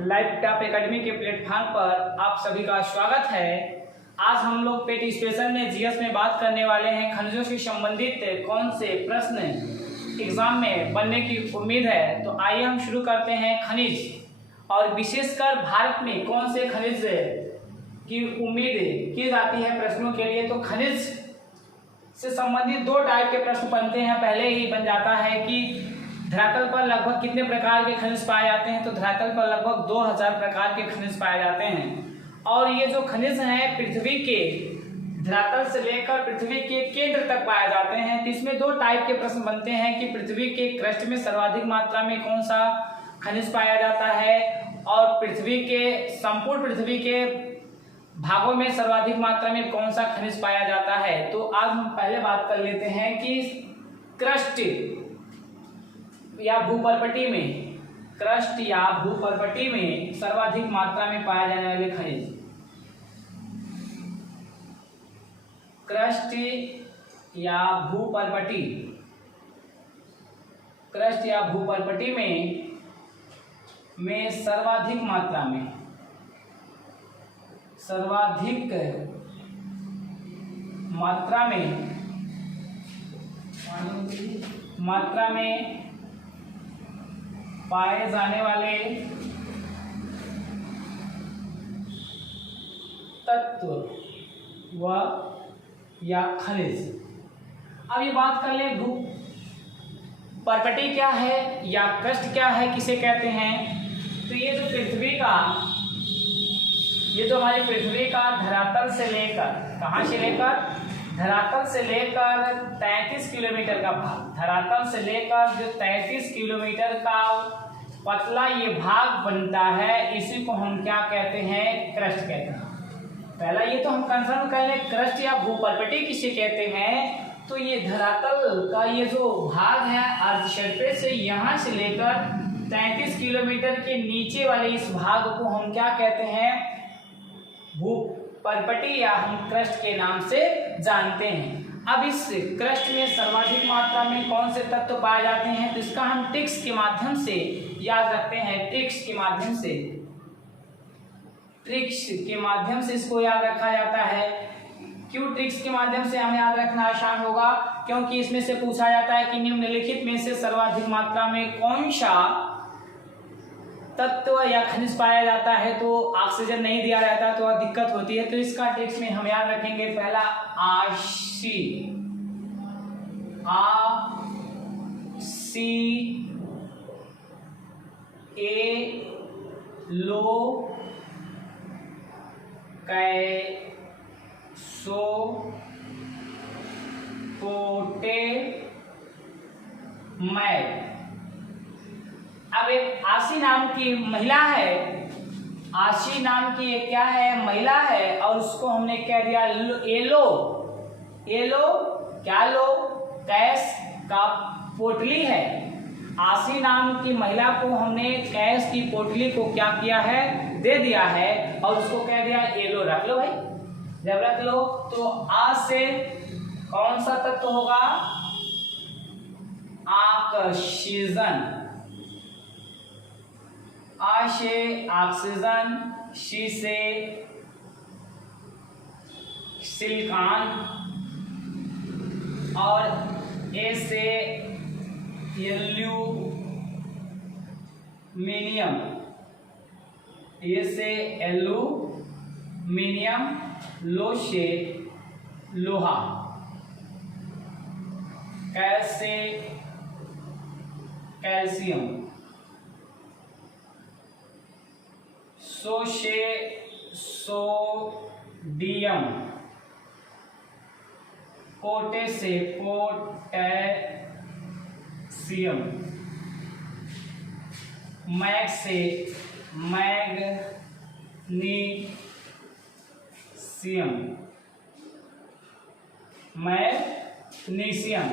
Laptop academy के platform पर आप सभी का स्वागत है। आज हम लोग पेट स्पेशल में जीएस में बात करने वाले हैं खनिजों से संबंधित कौन से प्रश्न एग्जाम में बनने की उम्मीद है। तो आइए हम शुरू करते हैं। खनिज और विशेषकर भारत में कौन से खनिज की उम्मीद की जाती है प्रश्नों के लिए। तो खनिज से संबंधित दो टाइप के प्रश्न बनते हैं। पहले ही बन जाता है कि धरातल पर लगभग कितने प्रकार के खनिज पाए जाते हैं। तो धरातल पर लगभग 2000 प्रकार के खनिज पाए जाते हैं। और ये जो खनिज हैं पृथ्वी के धरातल से लेकर पृथ्वी के केंद्र तक पाए जाते हैं। तो इसमें दो टाइप के प्रश्न बनते हैं कि पृथ्वी के क्रस्ट में सर्वाधिक मात्रा में कौन सा खनिज पाया जाता है और पृथ्वी के संपूर्ण पृथ्वी के भागों में सर्वाधिक मात्रा में कौन सा खनिज पाया जाता है। तो आज हम पहले बात कर लेते हैं कि क्रस्ट या भूपर्पटी में, क्रस्ट या भूपर्पटी में सर्वाधिक मात्रा में पाए जाने वाले खनिज। क्रस्ट या भूपर्पटी, क्रस्ट या भूपर्पटी में सर्वाधिक मात्रा में, सर्वाधिक मात्रा में पाए जाने वाले तत्व व या खनिज। अब ये बात कर ले भूपर्पटी क्या है या क्रस्ट क्या है, किसे कहते हैं। तो ये जो पृथ्वी का, ये जो हमारी पृथ्वी का धरातल से लेकर, कहाँ से लेकर, धरातल से लेकर 33 किलोमीटर का भाग, धरातल से लेकर जो 33 किलोमीटर का पतला ये भाग बनता है, इसी को हम क्या कहते हैं, क्रस्ट कहते हैं। पहला ये तो हम कंफर्म कर लें, क्रस्ट या भूपर्पटी किसे कहते हैं। तो ये धरातल का ये जो भाग है अर्ध सरफेस से यहाँ से लेकर 33 किलोमीटर के नीचे वाले इस भाग को हम क्या कहते हैं, भूपर्पटी या हम क्रस्ट के नाम से जानते हैं। अब इस क्रस्ट में सर्वाधिक मात्रा में कौन से तत्व पाए जाते हैं। तो इसका हम ट्रिक्स के माध्यम से याद रखते हैं, ट्रिक्स के माध्यम से, ट्रिक्स के माध्यम से इसको याद रखा जाता है। क्यों ट्रिक्स के माध्यम से हमें याद रखना आसान होगा, क्योंकि इसमें से पूछा जाता है कि निम्नलिखित में से सर्वाधिक मात्रा में कौन सा तत्व या खनिज पाया जाता है। तो ऑक्सीजन नहीं दिया रहता तो दिक्कत होती है। तो इसका ट्रिक्स में हम याद रखेंगे, पहला आशी, ए लो कैसो पोटे मैग। अब एक आशी नाम की महिला है, आशी नाम की एक क्या है, महिला है, और उसको हमने कह दिया एलो, एलो क्या लो, कैस का पोटली है। आशी नाम की महिला को हमने कैस की पोटली को क्या किया है, दे दिया है, और उसको कह दिया एलो। रख लो भाई, जब रख लो तो आ से कौन सा तत्व होगा, ऑक्सीजन, आ से ऑक्सीजन, शी से सिलिकॉन और ए से एल्यूमिनियम, ए से एल्यूमिनियम, लो से लोहा, कैल से कैल्शियम, सो से सोडियम, पोटे से पोटेशियम, मैग से मैग्नीशियम, मैग्नीशियम।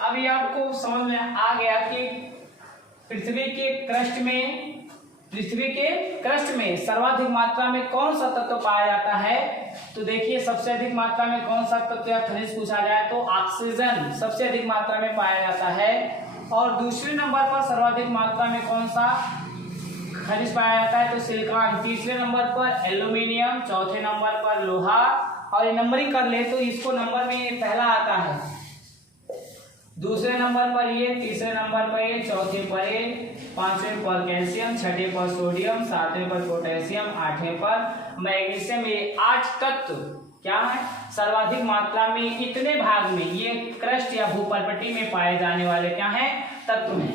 अब ये आपको समझ में आ गया कि पृथ्वी के क्रस्ट में सर्वाधिक मात्रा में कौन सा तत्व पाया जाता है। तो देखिए सबसे अधिक मात्रा में कौन सा तत्व या खनिज पूछा जाए तो ऑक्सीजन सबसे अधिक मात्रा में पाया जाता है। और दूसरे नंबर पर सर्वाधिक मात्रा में कौन सा खनिज पाया जाता है तो सिलिकॉन, तीसरे नंबर पर एल्यूमिनियम, चौथे नंबर पर लोहा। और ये नंबरिंग कर ले तो इसको नंबर में पहला आता है, दूसरे नंबर पर ये, तीसरे नंबर पर ये, चौथे पर ये, पांचवें पर कैल्शियम, छठे पर सोडियम, सातवें पर पोटेशियम, आठवें पर मैग्नीशियम। ये 8 तत्व क्या है, सर्वाधिक मात्रा में इतने भाग में ये क्रस्ट या भूपर्पटी में पाए जाने वाले क्या है, तत्व हैं।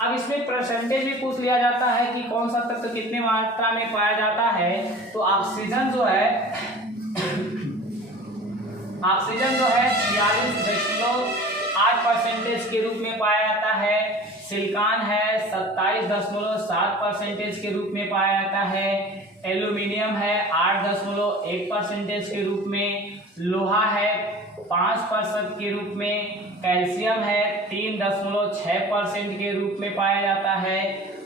अब इसमें परसेंटेज भी पूछ लिया जाता है कि कौन सा तत्व कितने मात्रा में पाया जाता है। तो ऑक्सीजन जो है 46.8% के रूप में पाया जाता है। सिलिकॉन है 27.7% के रूप में पाया जाता है। एल्यूमिनियम है 8.1% के रूप में। लोहा है 5% के रूप में। कैल्शियम है 3.6% के रूप में पाया जाता है।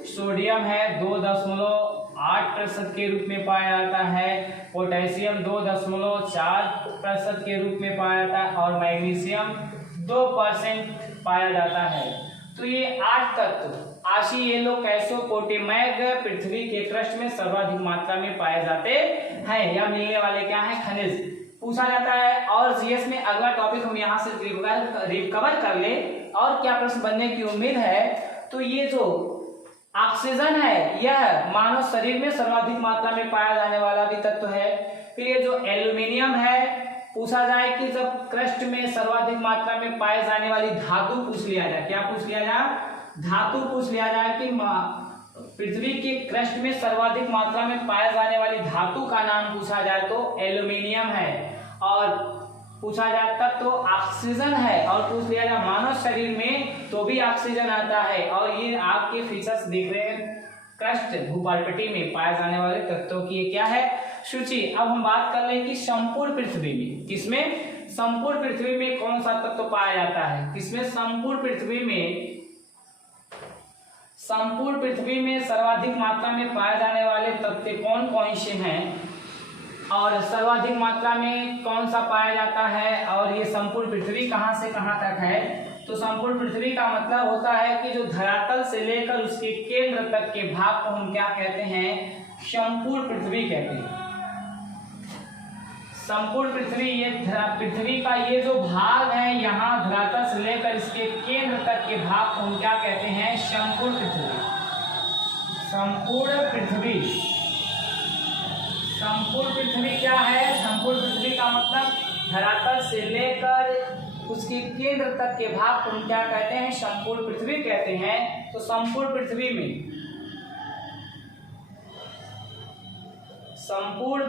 सोडियम है 2.8% के रूप में पाया जाता है। पोटेशियम 2.4% के रूप में पाया जाता है और मैग्नीशियम 2% पाया जाता है। तो ये 8 तत्व आशीयेलोकैसोपोटेमैग पृथ्वी के क्रस्ट में सर्वाधिक मात्रा में पाए जाते हैं या मिलने वाले क्या है, खनिज पूछा जाता है। और जीएस में अगला टॉपिक हम यहाँ से रिकवर कर ले और क्या प्रश्न बनने की उम्मीद है। तो ये जो ऑक्सीजन है यह मानव शरीर में सर्वाधिक मात्रा में पाया जाने वाला भी तत्व है। फिर ये जो एल्यूमिनियम है, पूछा जाए कि जब क्रस्ट में सर्वाधिक मात्रा में पाए जाने वाली धातु पूछ लिया जाए, क्या पूछ लिया जाए, धातु पूछ लिया जाए कि पृथ्वी के क्रस्ट में सर्वाधिक मात्रा में पाए जाने वाली धातु का नाम पूछा जाए तो एल्यूमिनियम है। और पूछा जाता तो ऑक्सीजन है। और पूछ लिया जाए मानव शरीर में तो भी ऑक्सीजन आता है। और ये आपके फीचर्स दिख रहे हैं क्रस्ट भूपर्पटी में पाए जाने वाले तत्वों की क्या है, सूची। अब हम बात कर लें कि संपूर्ण पृथ्वी में, किसमें, संपूर्ण पृथ्वी में कौन सा तत्व पाया जाता है, किसमें, संपूर्ण पृथ्वी में सर्वाधिक मात्रा में पाए जाने वाले तत्व कौन कौन से हैं और सर्वाधिक मात्रा में कौन सा पाया जाता है। और ये संपूर्ण पृथ्वी कहाँ से कहाँ तक है। तो संपूर्ण पृथ्वी का मतलब होता है कि जो धरातल से लेकर उसके केंद्र तक के भाग को हम क्या कहते हैं, संपूर्ण पृथ्वी कहते हैं। संपूर्ण पृथ्वी, ये पृथ्वी का ये जो भाग है यहाँ धरातल से लेकर इसके केंद्र तक के भाग को हम क्या कहते हैं, संपूर्ण पृथ्वी। संपूर्ण पृथ्वी, संपूर्ण पृथ्वी क्या है, संपूर्ण पृथ्वी का मतलब धरातल से लेकर उसके केंद्र तक के भाग को हम क्या कहते हैं, संपूर्ण पृथ्वी कहते हैं। तो संपूर्ण पृथ्वी में, संपूर्ण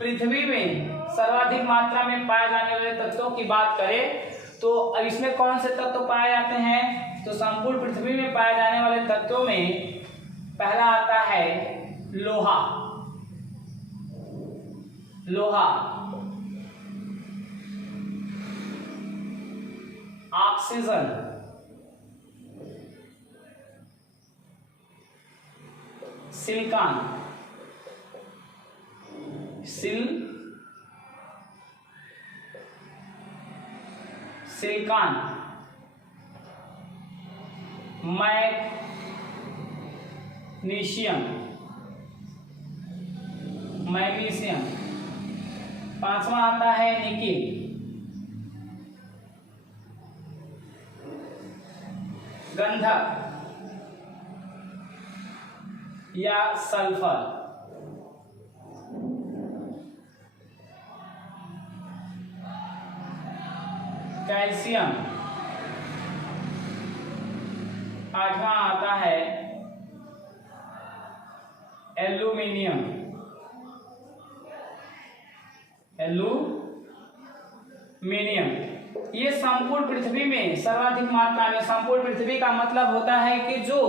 पृथ्वी में सर्वाधिक मात्रा में पाए जाने वाले तत्वों की बात करें तो अब इसमें कौन से तत्व पाए जाते हैं। तो संपूर्ण पृथ्वी में पाए जाने वाले तत्वों में पहला आता है लोहा। लोहा, ऑक्सीजन, सिलिकॉन, सिलिकॉन, मैग्नीशियम, पांचवा आता है निकिल, गंधक या सल्फर, कैल्शियम, आठवां आता है एल्यूमिनियम, ये संपूर्ण पृथ्वी में सर्वाधिक मात्रा में, संपूर्ण पृथ्वी का मतलब होता है कि जो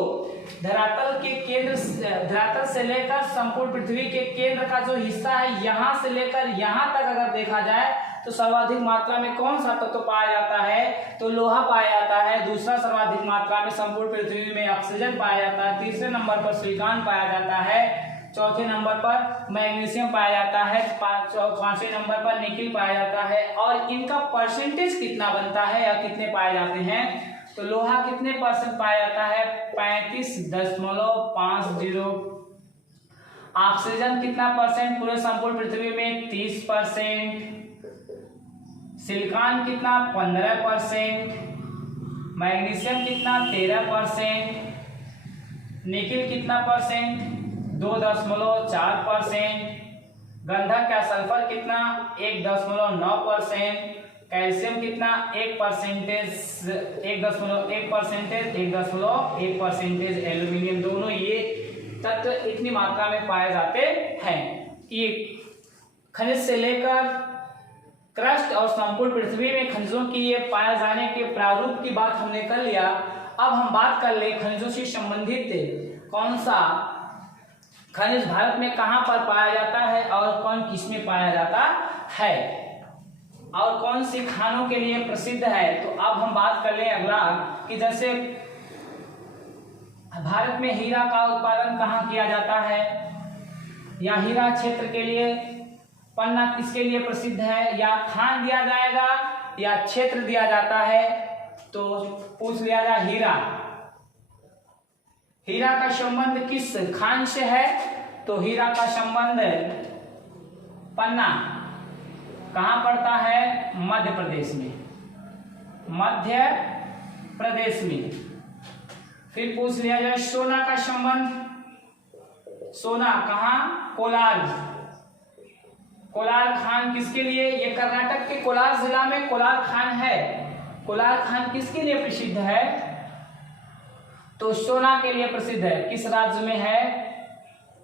धरातल के केंद्र, धरातल से लेकर संपूर्ण पृथ्वी के केंद्र का जो हिस्सा है यहां से लेकर यहां तक अगर देखा जाए तो सर्वाधिक मात्रा में कौन सा तत्व पाया जाता है, तो लोहा पाया जाता है। दूसरा सर्वाधिक मात्रा में संपूर्ण पृथ्वी में ऑक्सीजन पाया जाता है। तीसरे नंबर पर सिलिकॉन पाया जाता है। चौथे नंबर पर मैग्नीशियम पाया जाता है। पांचवें नंबर पर निकिल पाया जाता है। और इनका परसेंटेज कितना बनता है या कितने पाए जाते हैं, तो लोहा कितने परसेंट पाया जाता है? 35.50। ऑक्सीजन कितना परसेंट पूरे संपूर्ण पृथ्वी में? 30%। सिलिकॉन कितना? 15%। मैग्नीशियम कितना? 13%। निकिल कितना परसेंट? 2.4%। गंधक या सल्फर कितना? 1.9%। कैल्शियम कितना? 1%। एल्यूमिनियम, दोनों ये तत्व इतनी मात्रा में पाए जाते हैं। ये खनिज से लेकर क्रस्ट और संपूर्ण पृथ्वी में खनिजों की ये पाए जाने के प्रारूप की बात हमने कर लिया। अब हम बात कर ले खनिजों से संबंधित कौन सा खनिज भारत में कहां पर पाया जाता है और कौन किस में पाया जाता है और कौन सी खानों के लिए प्रसिद्ध है। तो अब हम बात कर लें अगला कि जैसे भारत में हीरा का उत्पादन कहाँ किया जाता है, या हीरा क्षेत्र के लिए पन्ना किसके लिए प्रसिद्ध है, या खान दिया जाएगा या क्षेत्र दिया जाता है। तो पूछ लिया जाए हीरा, हीरा का संबंध किस खान से है? तो हीरा का संबंध पन्ना कहाँ पड़ता है? मध्य प्रदेश में, मध्य प्रदेश में। फिर पूछ लिया जाए सोना का संबंध, सोना कहाँ? कोलार, कोलार खान किसके लिए? ये कर्नाटक के कोलार जिला में कोलार खान है। कोलार खान किसके लिए प्रसिद्ध है? तो सोना के लिए प्रसिद्ध है। किस राज्य में है?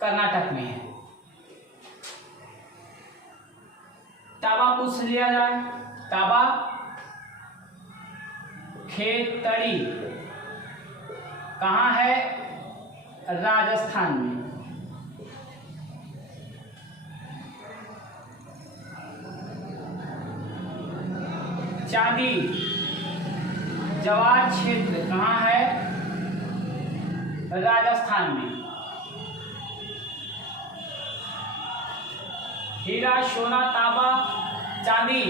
कर्नाटक में है। तांबा पूछ लिया जाए, तांबा खेतड़ी कहाँ है? राजस्थान में। चांदी जवार क्षेत्र कहाँ है? राजस्थान में। हीरा, सोना, तांबा, चांदी।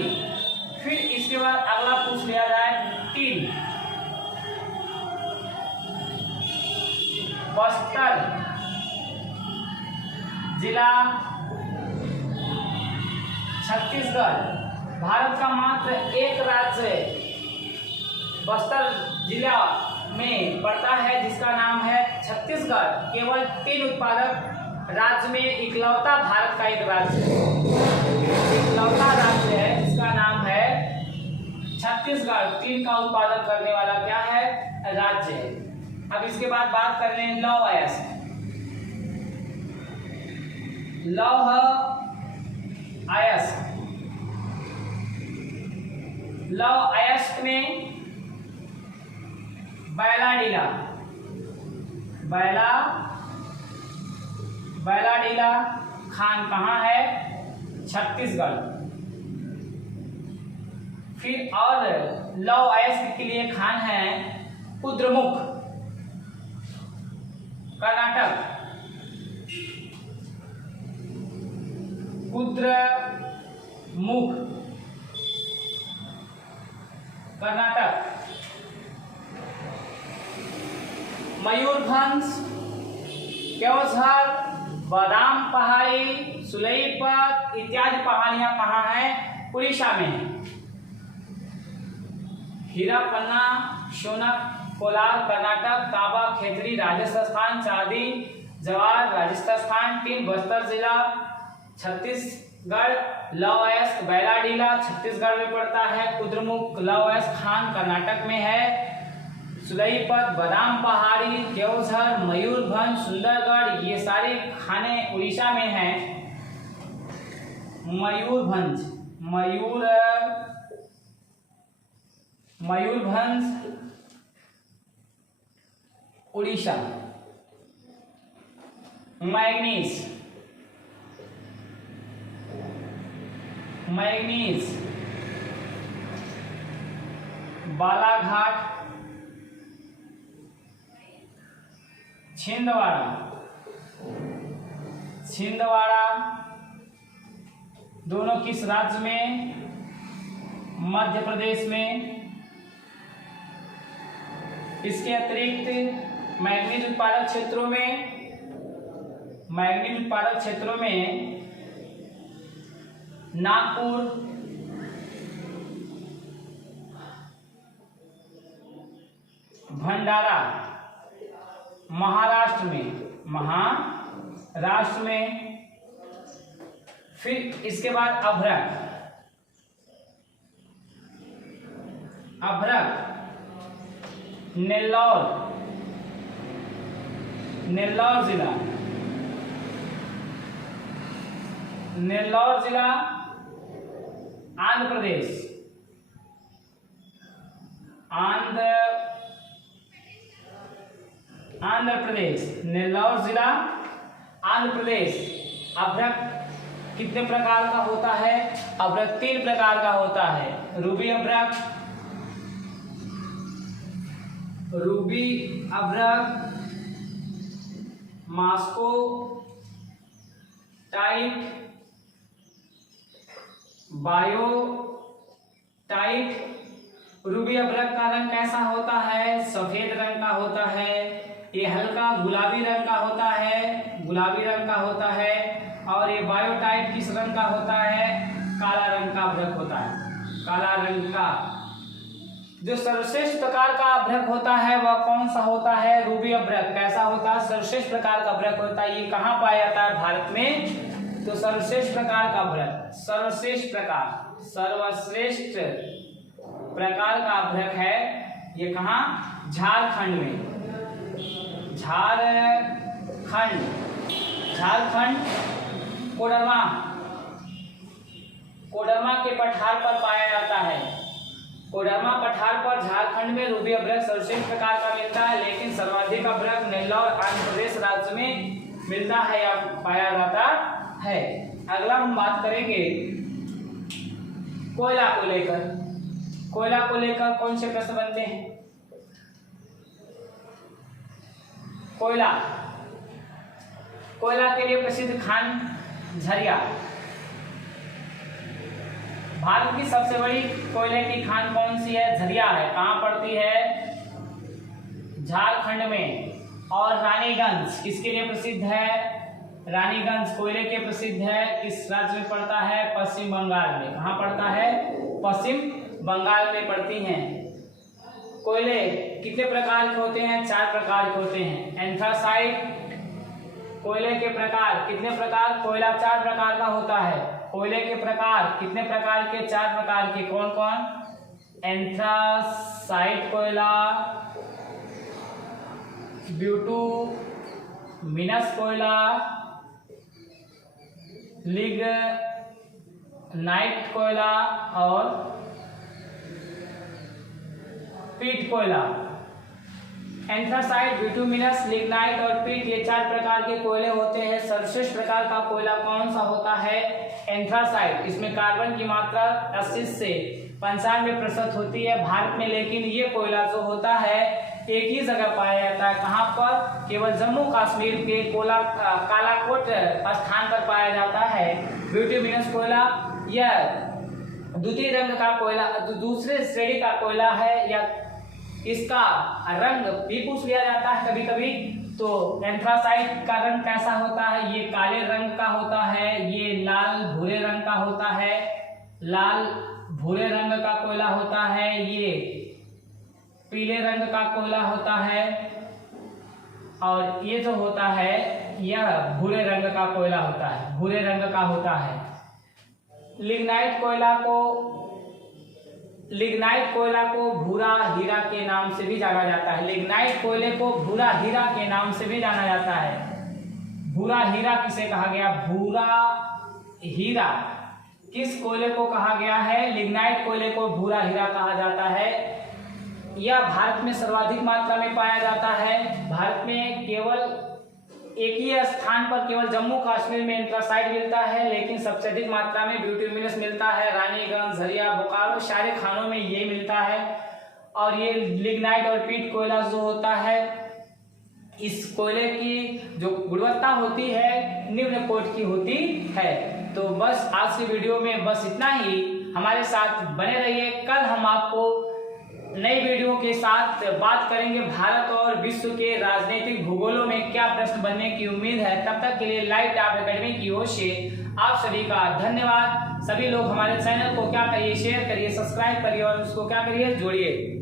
फिर इसके बाद अगला पूछ लिया जाए टीन, बस्तर जिला, छत्तीसगढ़। भारत का मात्र एक राज्य बस्तर जिला में पड़ता है जिसका नाम है छत्तीसगढ़। केवल 3 उत्पादक राज्य में इकलौता भारत का एक राज्य है, इकलौता राज्य है जिसका नाम है छत्तीसगढ़। 3 का उत्पादन करने वाला क्या है? राज्य है। अब इसके बाद बात कर लें लौह अयस्क, लौह अयस्क। लौह अयस्क में बैलाडीला, बैलाडीला खान कहाँ है? छत्तीसगढ़। फिर और लौह अयस्क के लिए खान है कुद्रेमुख, कर्नाटक। कुद्रेमुख कर्नाटक। मयूरभंज, केवझर, बादाम पहाड़ी, सुलईपत इत्यादि पहाड़ियां कहाँ हैं? उड़ीसा में है। हीरा, पन्ना, सोना, कोलार कर्नाटक, तांबा खेतड़ी राजस्थान, चांदी जवार राजस्थान, टीन बस्तर जिला छत्तीसगढ़, लौह अयस्क बैलाडीला छत्तीसगढ़ में पड़ता है, कुद्रेमुख लौह अयस्क खान कर्नाटक में है, सुलईपत बादाम पहाड़ी, केवझर, मयूरभंज, सुंदरगढ़ ये सारे खाने उड़ीसा में हैं। मयूरभंज, मयूरभंज उड़ीसा। मैग्नीज बालाघाट, छिंदवाड़ा दोनों किस राज्य में? मध्य प्रदेश में। इसके अतिरिक्त मैग्नीज उत्पादक क्षेत्रों में नागपुर, भंडारा महाराष्ट्र में, फिर इसके बाद अभ्रक नेल्लौर जिला आंध्र प्रदेश, नेल्लौर जिला आंध्र प्रदेश। अभ्रक कितने प्रकार का होता है? अभ्रक 3 प्रकार का होता है। रूबी अभ्रक, Moscow tight, bio tight. Ruby अभ्रक का रंग कैसा होता है? सफेद रंग का होता है। ये हल्का गुलाबी रंग का होता है, और ये बायोटाइट किस रंग का होता है? काला रंग का अभ्रक होता है। काला रंग का जो सर्वश्रेष्ठ प्रकार का अभ्रक होता है वह कौन सा होता है? रूबी अभ्रक। कैसा होता है? सर्वश्रेष्ठ प्रकार का अभ्रक होता है। ये कहाँ पाया जाता है? भारत में। तो सर्वश्रेष्ठ प्रकार का अभ्रक, सर्वश्रेष्ठ प्रकार का अभ्रक है ये कहाँ? झारखंड में। झारखंड कोडरमा के पठार पर पाया जाता है। कोडरमा पठार पर झारखंड में रूबी अभ्रक सर्वश्रेष्ठ प्रकार का मिलता है, लेकिन सर्वाधिक अभ्रक नेल्लौर आंध्र प्रदेश राज्य में मिलता है या पाया जाता है। अगला हम बात करेंगे कोयला को लेकर कौन से प्रश्न बनते हैं? कोयला के लिए प्रसिद्ध खान झरिया। भारत की सबसे बड़ी कोयले की खान कौन सी है? झरिया है। कहाँ पड़ती है? झारखंड में। और रानीगंज किसके लिए प्रसिद्ध है? रानीगंज कोयले के प्रसिद्ध है। किस राज्य में पड़ता है? पश्चिम बंगाल में। कहाँ पड़ता है? पश्चिम बंगाल में पड़ती हैं। कोयले कितने प्रकार के होते हैं? 4 प्रकार के होते हैं। एंथ्रासाइट कोयले के प्रकार कितने प्रकार? कोयला 4 प्रकार का होता है। कोयले के प्रकार कितने प्रकार के? 4 प्रकार के। कौन कौन? एंथ्रासाइट कोयला, ब्यूटुमिनस कोयला, लिग्नाइट कोयला और पीट कोयला। एंथ्रासाइट, बिटुमिनस, लिग्नाइट और पीट ये 4 प्रकार के कोयले होते हैं। सर्वश्रेष्ठ प्रकार का कोयला कौन सा होता है? एंथ्रासाइट। इसमें कार्बन की मात्रा 80 से 95% होती है भारत में, लेकिन ये कोयला जो होता है एक ही जगह पाया जाता है। कहाँ पर? केवल जम्मू कश्मीर के कालाकोट स्थान पर पाया जाता है। बिटुमिनस कोयला यह द्वितीय रंग का कोयला, दूसरे श्रेणी का कोयला है, या इसका रंग भी पूछ लिया जाता है कभी कभी। तो एंथ्रासाइट का रंग कैसा होता है? ये काले रंग का होता है। ये लाल भूरे रंग का होता है। लाल भूरे रंग का कोयला होता है। ये पीले रंग का कोयला होता है। और ये जो होता है यह भूरे रंग का कोयला होता है, भूरे रंग का होता है। लिग्नाइट कोयला को भूरा हीरा के नाम से भी जाना जाता है। लिग्नाइट कोयले को भूरा हीरा के नाम से भी जाना जाता है। भूरा हीरा किसे कहा गया? भूरा हीरा किस कोयले को कहा गया है? लिग्नाइट कोयले को भूरा हीरा कहा जाता है। यह भारत में सर्वाधिक मात्रा में पाया जाता है। भारत में केवल एक ही स्थान पर, केवल जम्मू कश्मीर में एंथ्रासाइट मिलता है, लेकिन सबसे अधिक मात्रा में ब्यूटुमिनस मिलता है। रानीगंज, झरिया, बोकारो सारे खानों में ये मिलता है। और ये लिग्नाइट और पीट कोयला जो होता है, इस कोयले की जो गुणवत्ता होती है निम्न कोटि की होती है। तो बस आज की वीडियो में बस इतना ही। हमारे साथ बने रहिए। कल हम आपको नई वीडियो के साथ बात करेंगे भारत और विश्व के राजनीतिक भूगोलों में क्या प्रश्न बनने की उम्मीद है। तब तक के लिए लाइट आप एकेडमी की ओर से आप सभी का धन्यवाद। सभी लोग हमारे चैनल को क्या करिए, शेयर करिए, सब्सक्राइब करिए और उसको क्या करिए, जोड़िए।